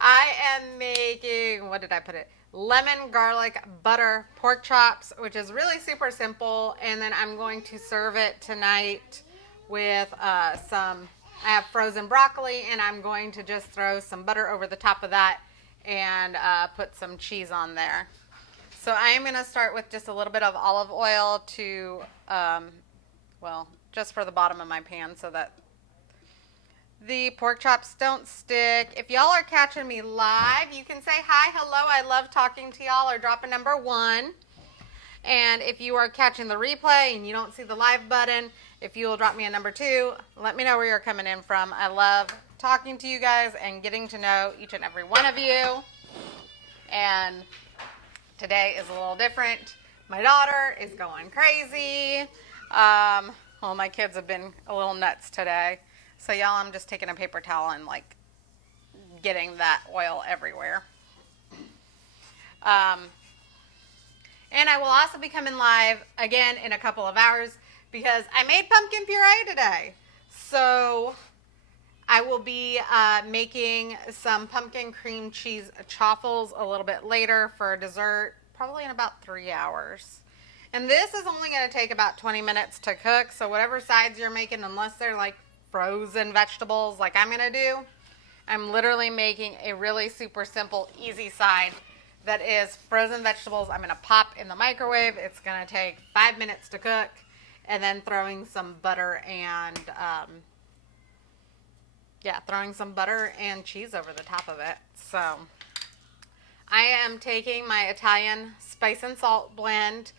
I am making, what did I put it? Lemon garlic butter pork chops, which is really super simple. And then I'm going to serve it tonight with I have frozen broccoli, and I'm going to just throw some butter over the top of that and put some cheese on there. So I am going to start with just a little bit of olive oil to, just for the bottom of my pan so that the pork chops don't stick. If y'all are catching me live, you can say hi, hello, I love talking to y'all, or drop a number 1. And if you are catching the replay and you don't see the live button, if you will drop me a number 2, let me know where you're coming in from. I love talking to you guys and getting to know each and every one of you. And today is a little different. My daughter is going crazy. My kids have been a little nuts today. So y'all, I'm just taking a paper towel and getting that oil everywhere. And I will also be coming live again in a couple of hours because I made pumpkin puree today. So I will be making some pumpkin cream cheese chaffles a little bit later for dessert, probably in about 3 hours. And this is only going to take about 20 minutes to cook. So whatever sides you're making, unless they're frozen vegetables like I'm going to do, I'm literally making a really super simple, easy side that is frozen vegetables. I'm going to pop in the microwave. It's going to take 5 minutes to cook, and then throwing some butter and cheese over the top of it. So I am taking my Italian spice and salt blend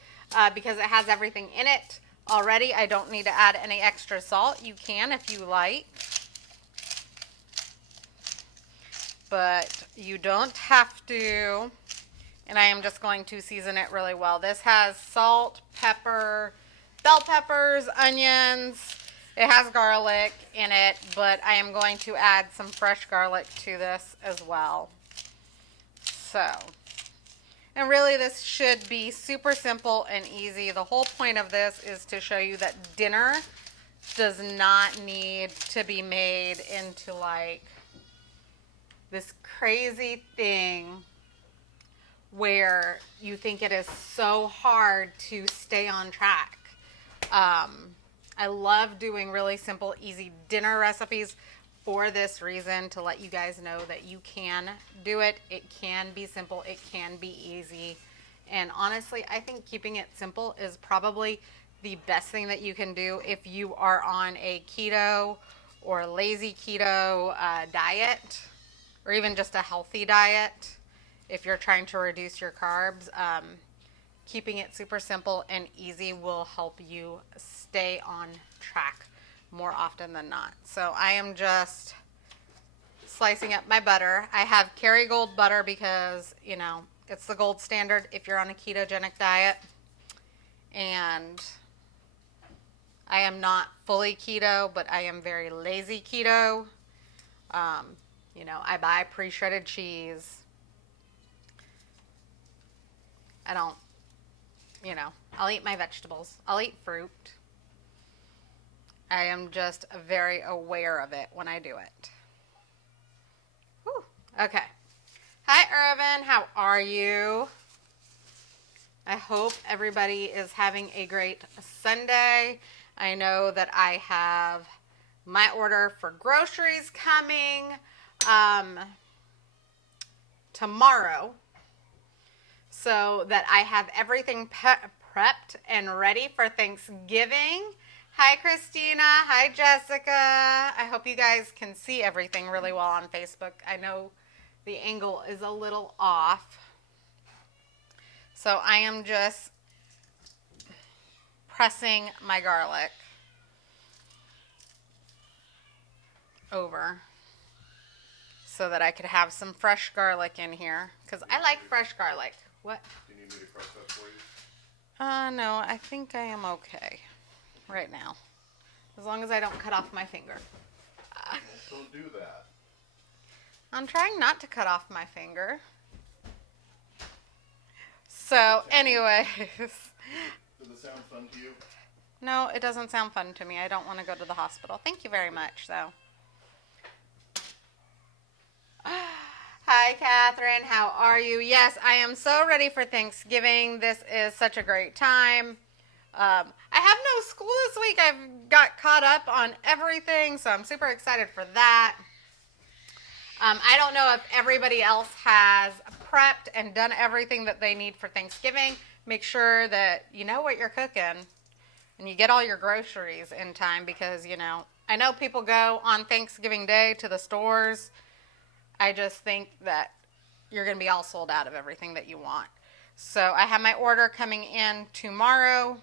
because it has everything in it already. I don't need to add any extra salt. You can if you like, but you don't have to. And I am just going to season it really well. This has salt, pepper, bell peppers, onions. It has garlic in it, but I am going to add some fresh garlic to this as well. So, and really this should be super simple and easy. The whole point of this is to show you that dinner does not need to be made into this crazy thing where you think it is so hard to stay on track. I love doing really simple, easy dinner recipes for this reason, to let you guys know that you can do it. It can be simple. It can be easy. And honestly, I think keeping it simple is probably the best thing that you can do if you are on a keto or lazy keto diet, or even just a healthy diet. If you're trying to reduce your carbs, keeping it super simple and easy will help you stay on track more often than not. So I am just slicing up my butter. I have Kerrygold butter because, it's the gold standard if you're on a ketogenic diet. And I am not fully keto, but I am very lazy keto. I buy pre-shredded cheese. I don't, I'll eat my vegetables. I'll eat fruit. I am just very aware of it when I do it. Whew. Okay. Hi, Irvin. How are you? I hope everybody is having a great Sunday. I know that I have my order for groceries coming tomorrow, so that I have everything prepped and ready for Thanksgiving. Hi, Christina. Hi, Jessica. I hope you guys can see everything really well on Facebook. I know the angle is a little off. So I am just pressing my garlic over so that I could have some fresh garlic in here, because I like fresh garlic. What? Do you need me to crush that for you? No, I think I am okay right now. As long as I don't cut off my finger. Don't do that. I'm trying not to cut off my finger. So, anyways. Does it sound fun to you? No, it doesn't sound fun to me. I don't want to go to the hospital. Thank you very much, though. Hi, Catherine. How are you? Yes, I am so ready for Thanksgiving. This is such a great time. I have no school this week. I've got caught up on everything, so I'm super excited for that. I don't know if everybody else has prepped and done everything that they need for Thanksgiving. Make sure that you know what you're cooking and you get all your groceries in time because, I know people go on Thanksgiving Day to the stores. I just think that you're going to be all sold out of everything that you want. So I have my order coming in tomorrow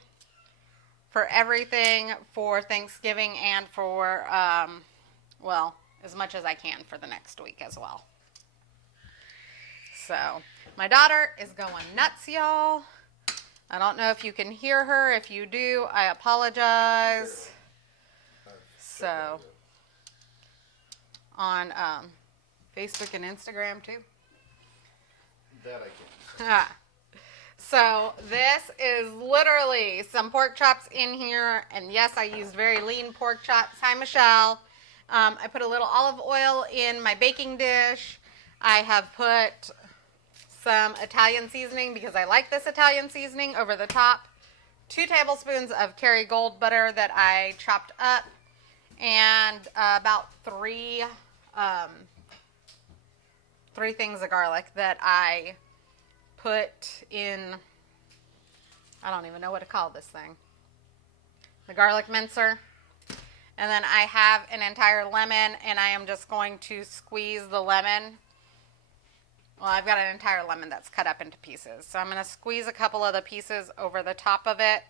for everything for Thanksgiving and for, as much as I can for the next week as well. So my daughter is going nuts, y'all. I don't know if you can hear her. If you do, I apologize. So on Facebook and Instagram too. That I can. So this is literally some pork chops in here. And yes, I used very lean pork chops. Hi, Michelle. I put a little olive oil in my baking dish. I have put some Italian seasoning because I like this Italian seasoning over the top. 2 tablespoons of Kerrygold butter that I chopped up. And about 3 things of garlic that I put in, I don't even know what to call this thing. The garlic mincer. And then I have an entire lemon, and I am just going to squeeze the lemon. Well, I've got an entire lemon that's cut up into pieces. So I'm going to squeeze a couple of the pieces over the top of it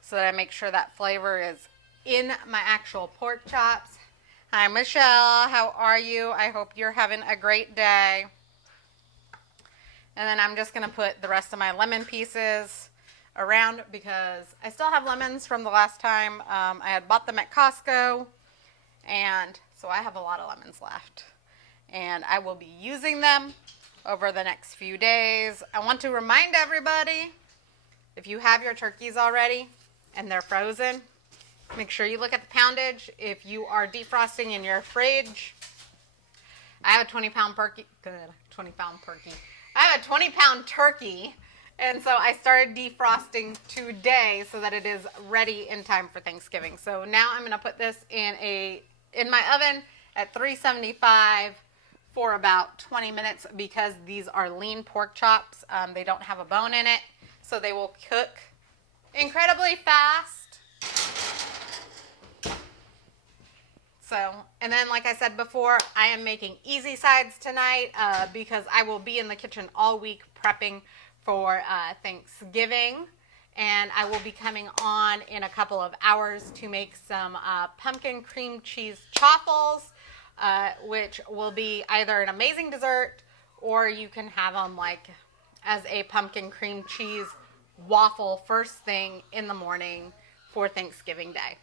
so that I make sure that flavor is in my actual pork chops. Hi, Michelle. How are you? I hope you're having a great day. And then I'm just going to put the rest of my lemon pieces around because I still have lemons from the last time. I had bought them at Costco, and so I have a lot of lemons left. And I will be using them over the next few days. I want to remind everybody, if you have your turkeys already and they're frozen, make sure you look at the poundage. If you are defrosting in your fridge, I have a 20-pound turkey. I have a 20-pound turkey, and so I started defrosting today so that it is ready in time for Thanksgiving. So now I'm going to put this in my oven at 375 for about 20 minutes because these are lean pork chops. They don't have a bone in it, so they will cook incredibly fast. So, and then like I said before, I am making easy sides tonight because I will be in the kitchen all week prepping for Thanksgiving. And I will be coming on in a couple of hours to make some pumpkin cream cheese chaffles, which will be either an amazing dessert or you can have them like as a pumpkin cream cheese waffle first thing in the morning for Thanksgiving Day.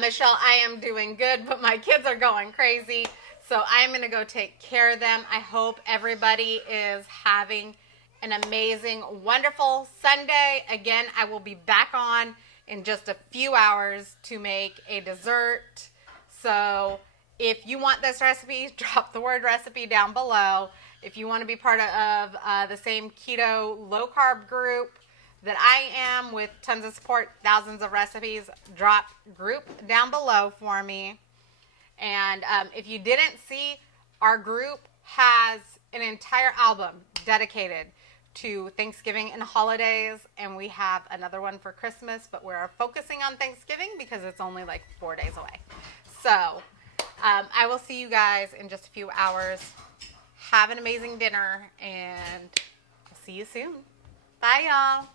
Michelle, I am doing good, but my kids are going crazy, so I'm going to go take care of them. I hope everybody is having an amazing, wonderful Sunday. Again, I will be back on in just a few hours to make a dessert. So if you want this recipe, drop the word recipe down below. If you want to be part of the same keto low-carb group that I am with tons of support, thousands of recipes, drop group down below for me. And if you didn't see, our group has an entire album dedicated to Thanksgiving and holidays, and we have another one for Christmas, but we're focusing on Thanksgiving because it's only like 4 days away. So I will see you guys in just a few hours. Have an amazing dinner, and I'll see you soon. Bye, y'all.